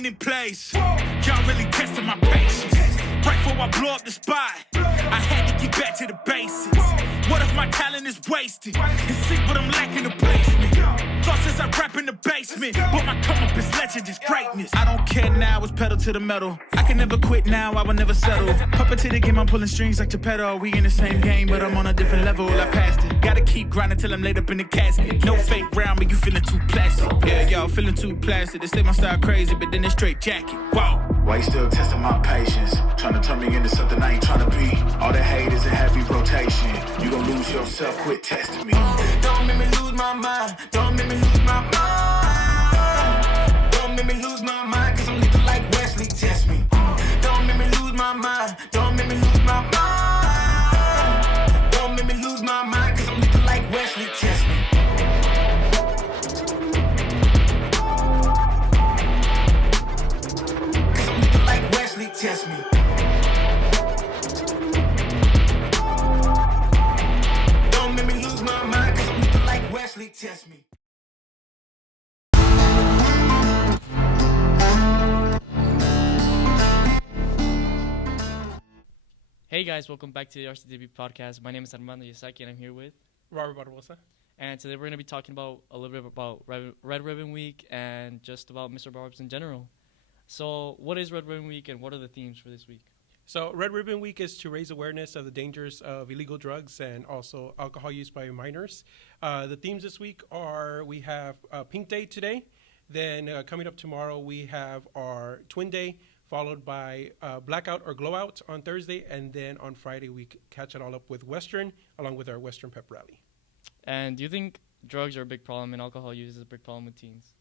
been in place. Y'all really testing my patience. Right before I blow up the spot, I had to get back to the basics. What if my talent is wasted? It's sick, but I'm lacking the placement. Thoughts as I rap in the basement, but my come up is legend, is greatness. I don't care now, it's pedal to the metal. I can never quit now, I will never settle. Puppet to the game, I'm pulling strings like Geppetto. We in the same game, but I'm on a different level. I passed it. Gotta keep grinding till I'm laid up in the casket. No fake round, but you feeling too plastic. Yeah, y'all feeling too plastic. They say my style crazy, but then it's straight jacket. Wow. Why you still testing my patience? Trying to turn me into something I ain't trying to be. All the hate is a heavy rotation. You gon' lose yourself, quit testing me. Don't make me lose my mind. Don't make me lose my mind. Don't make me lose my mind, cause I'm looking like Wesley, test me. Don't make me lose my mind. Don't make me lose my mind. Don't make me lose my mind, cause I'm looking like Wesley, test me. Cause I'm looking like Wesley, test me. Don't make me lose my mind, cause I'm looking like Wesley, test me. Hey guys, welcome back to the RCTV podcast. My name is Armando Yasaki and I'm here with Robert Barbosa. And today we're going to be talking about a little bit about Red Ribbon Week and just about Mr. Barbs in general. So what is Red Ribbon Week and what are the themes for this week? So Red Ribbon Week is to raise awareness of the dangers of illegal drugs and also alcohol use by minors. The themes this week are, we have Pink Day today. Then coming up tomorrow, we have our Twin Day, followed by Blackout or Glow Out on Thursday. And then on Friday, we catch it all up with Western, along with our Western Pep Rally. And do you think drugs are a big problem and alcohol use is a big problem with teens?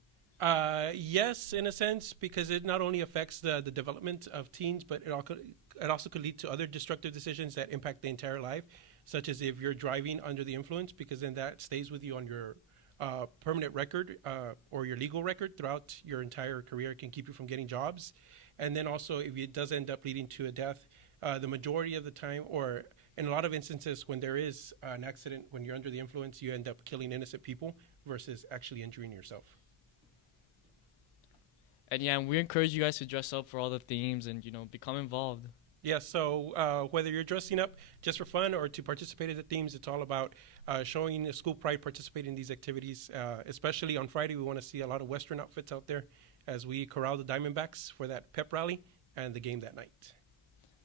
Yes, in a sense, because it not only affects the development of teens, but it also could lead to other destructive decisions that impact the entire life, such as if you're driving under the influence, because then that stays with you on your permanent record or your legal record throughout your entire career. It can keep you from getting jobs. And then also, if it does end up leading to a death, the majority of the time, or in a lot of instances, when there is an accident, when you're under the influence, you end up killing innocent people versus actually injuring yourself. And yeah, we encourage you guys to dress up for all the themes and, become involved. Yeah, so whether you're dressing up just for fun or to participate in the themes, it's all about showing the school pride, participating in these activities. Especially on Friday, we want to see a lot of Western outfits out there as we corral the Diamondbacks for that pep rally and the game that night.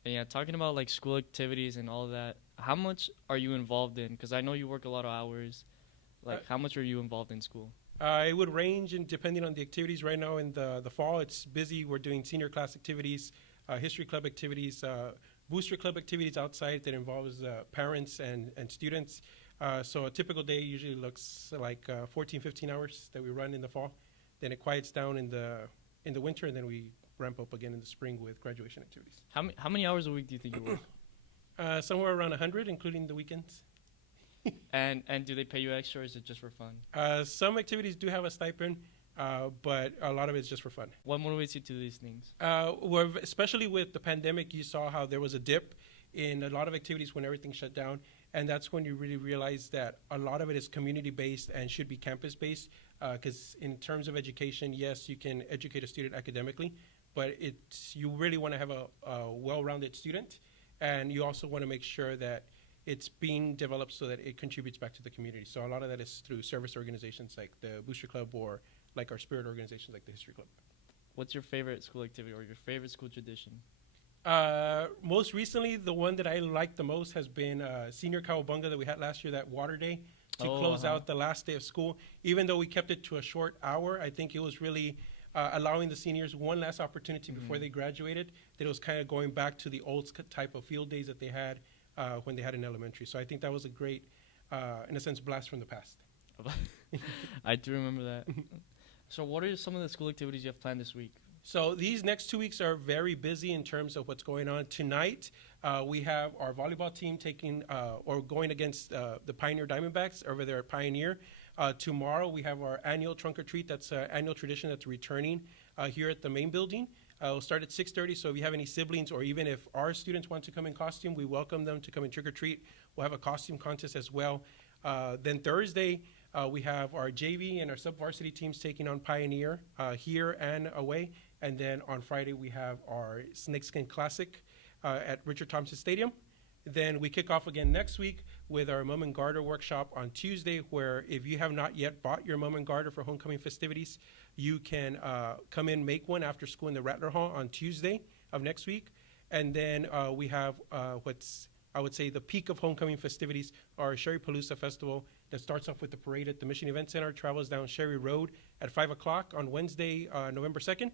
And yeah, talking about like school activities and all that, how much are you involved in? Because I know you work a lot of hours. How much are you involved in school? It would range and depending on the activities. Right now in the fall, it's busy. We're doing senior class activities, history club activities, booster club activities outside that involves parents and students. So a typical day usually looks like 14, 15 hours that we run in the fall. Then it quiets down in the winter, and then we ramp up again in the spring with graduation activities. How many hours a week do you think you work? Somewhere around 100, including the weekends. And do they pay you extra, or is it just for fun? Some activities do have a stipend, but a lot of it's just for fun. What motivates you to do these things? Especially with the pandemic, you saw how there was a dip in a lot of activities when everything shut down. And that's when you really realize that a lot of it is community-based and should be campus-based. Because in terms of education, yes, you can educate a student academically, but you really want to have a well-rounded student. And you also want to make sure that it's being developed so that it contributes back to the community. So a lot of that is through service organizations like the Booster Club or like our spirit organizations like the History Club. What's your favorite school activity or your favorite school tradition? Most recently, the one that I like the most has been Senior Cowabunga that we had last year, that water day to close out the last day of school. Even though we kept it to a short hour, I think it was really allowing the seniors one last opportunity before they graduated. That it was kind of going back to the old type of field days that they had when they had in elementary. So I think that was a great, in a sense, blast from the past. I do remember that. So what are some of the school activities you have planned this week? So these next 2 weeks are very busy in terms of what's going on. Tonight, we have our volleyball team going against the Pioneer Diamondbacks over there at Pioneer. Tomorrow, we have our annual trunk or treat. That's an annual tradition that's returning here at the main building. We'll start at 6:30, so if you have any siblings or even if our students want to come in costume, we welcome them to come and trick or treat. We'll have a costume contest as well. Then Thursday, we have our JV and our sub-varsity teams taking on Pioneer here and away. And then on Friday, we have our Snakeskin Classic at Richard Thompson Stadium. Then we kick off again next week with our Mum and Garter workshop on Tuesday, where if you have not yet bought your Mum and Garter for homecoming festivities, you can come in, make one after school in the Rattler Hall on Tuesday of next week. And then we have what's, I would say, the peak of homecoming festivities, our Sherry Palooza Festival that starts off with the parade at the Mission Event Center, travels down Sherry Road at 5 o'clock on Wednesday, November 2nd.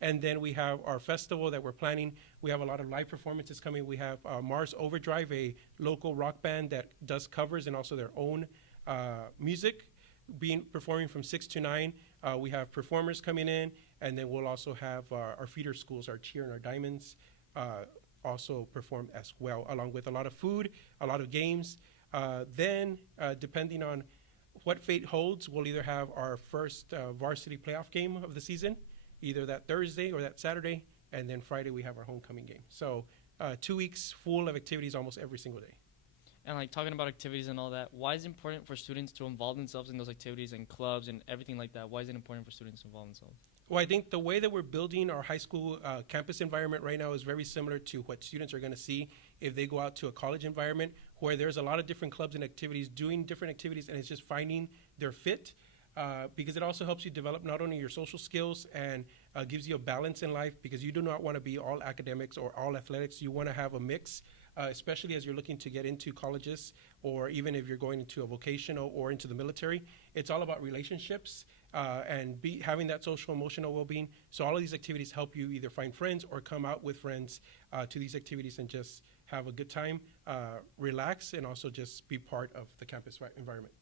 And then we have our festival that we're planning. We have a lot of live performances coming. We have Mars Overdrive, a local rock band that does covers and also their own music, performing from 6 to 9. We have performers coming in, and then we'll also have our feeder schools, our Cheer and our Diamonds, also perform as well, along with a lot of food, a lot of games. Then, depending on what fate holds, we'll either have our first varsity playoff game of the season, either that Thursday or that Saturday, and then Friday we have our homecoming game. So 2 weeks full of activities almost every single day. And like talking about activities and all that, why is it important for students to involve themselves in those activities and clubs and everything like that? Why is it important for students to involve themselves? Well, I think the way that we're building our high school campus environment right now is very similar to what students are going to see if they go out to a college environment, where there's a lot of different clubs and activities doing different activities, and it's just finding their fit. Because it also helps you develop not only your social skills and gives you a balance in life, because you do not want to be all academics or all athletics. You want to have a mix, especially as you're looking to get into colleges, or even if you're going into a vocational or into the military. It's all about relationships and having that social emotional well-being. So all of these activities help you either find friends or come out with friends to these activities and just have a good time, relax, and also just be part of the campus environment.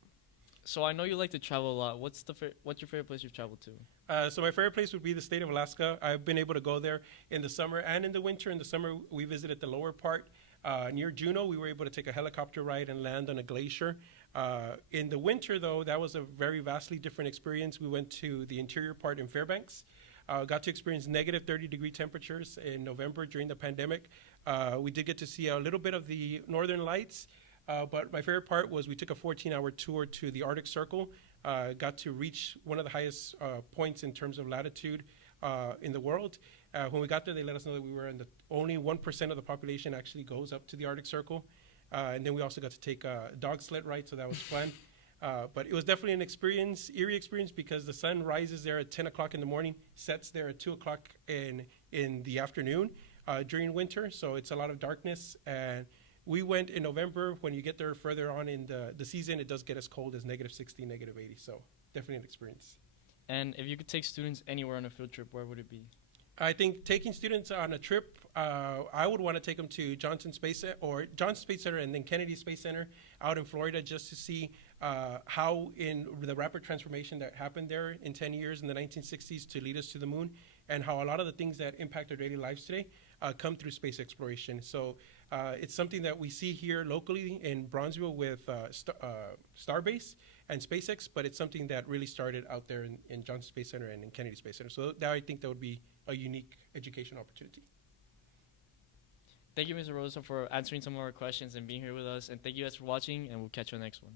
So I know you like to travel a lot. What's your favorite place you've traveled to? So my favorite place would be the state of Alaska. I've been able to go there in the summer and in the winter. In the summer, we visited the lower part. Near Juneau, we were able to take a helicopter ride and land on a glacier. In the winter, though, that was a very vastly different experience. We went to the interior part in Fairbanks. Got to experience negative 30-degree temperatures in November during the pandemic. We did get to see a little bit of the northern lights. But my favorite part was we took a 14-hour tour to the Arctic Circle, got to reach one of the highest points in terms of latitude in the world. When we got there, they let us know that we were in only 1% of the population actually goes up to the Arctic Circle. And then we also got to take a dog sled ride, so that was fun. But it was definitely an eerie experience, because the sun rises there at 10 o'clock in the morning, sets there at 2 o'clock in the afternoon during winter, so it's a lot of darkness. And we went in November. When you get there further on in the season, it does get as cold as negative 60, negative 80. So definitely an experience. And if you could take students anywhere on a field trip, where would it be? I think taking students on a trip, I would want to take them to Johnson Space Center and then Kennedy Space Center out in Florida, just to see how in the rapid transformation that happened there in 10 years in the 1960s to lead us to the moon, and how a lot of the things that impact our daily lives today come through space exploration. So it's something that we see here locally in Bronzeville with Starbase and SpaceX, but it's something that really started out there in Johnson Space Center and in Kennedy Space Center. So I think that would be a unique education opportunity. Thank you, Mr. Rosa, for answering some of our questions and being here with us. And thank you guys for watching, and we'll catch you on the next one.